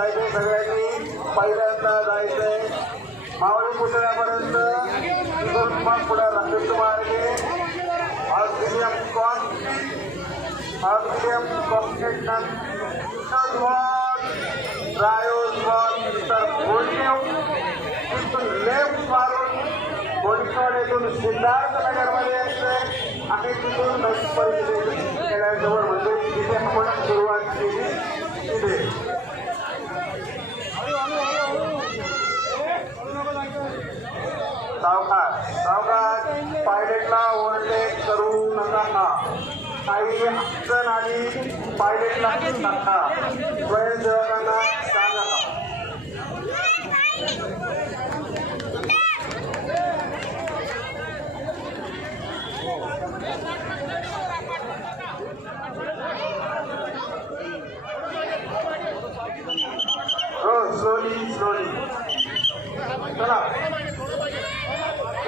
जायचं सगळ्यांनी. पहिल्यांदा जायचंय. मावळी पुतळ्यापर्यंत. तिथून मग पुढे राकेश मार्गे ऑस्ट्रेलियम कॉन. ऑस्ट्रेलियम कॉम्पिटिशन. रायोज बॉल तर बोलणेव तिथून लेफ्ट मारून बोलणेवाड येथून सिद्धार्थनगरमध्ये असते आणि तिथून नवी परिषदेजवळ म्हणजे तिथे आपण सुरुवात केली. तिथे सावकाश सावकाश पायलटला ओव्हरटेक करू नका काही अडचण आली पायलटला नका. स्वयंसेवकांना सांगा हो. स्लोली स्लोली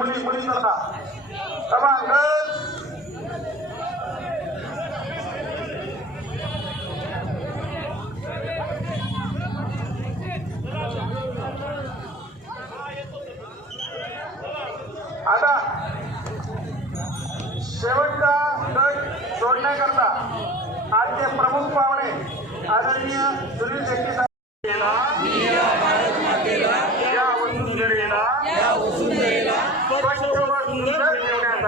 मुली मुली मुली चला कमा गर्ल्स आता शेवटचा गट सोडण्याकरता आजचे प्रमुख पाहुणे आदरणीय सुनील शेट्टी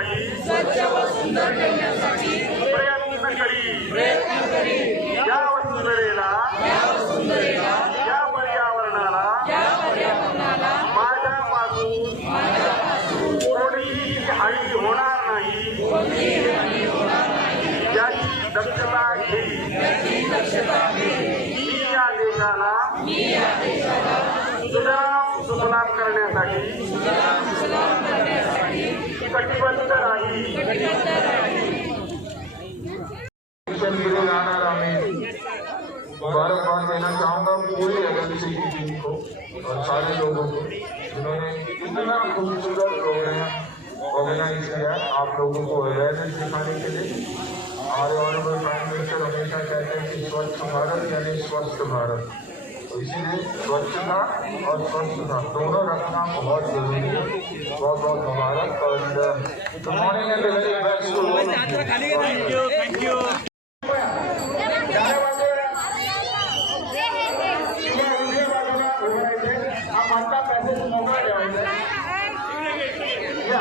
स्वच्छ व सुंदर ठेवण्यासाठी एजेंसी की टीम को और सारे लोगों को जिन्होंने इतना खूबसूरत प्रोग्राम ऑर्गेनाइज किया है आप लोगों को अवेयरनेस दिखाने के लिए हमारे ऑनरेबल प्राइम मिनिस्टर हमेशा कहते हैं कि स्वच्छ भारत यानी स्वस्थ भारत तो इसीलिए स्वच्छता और स्वस्थता दोनों रखना बहुत ज़रूरी है बहुत बहुत मुबारक और good morning thank you thank you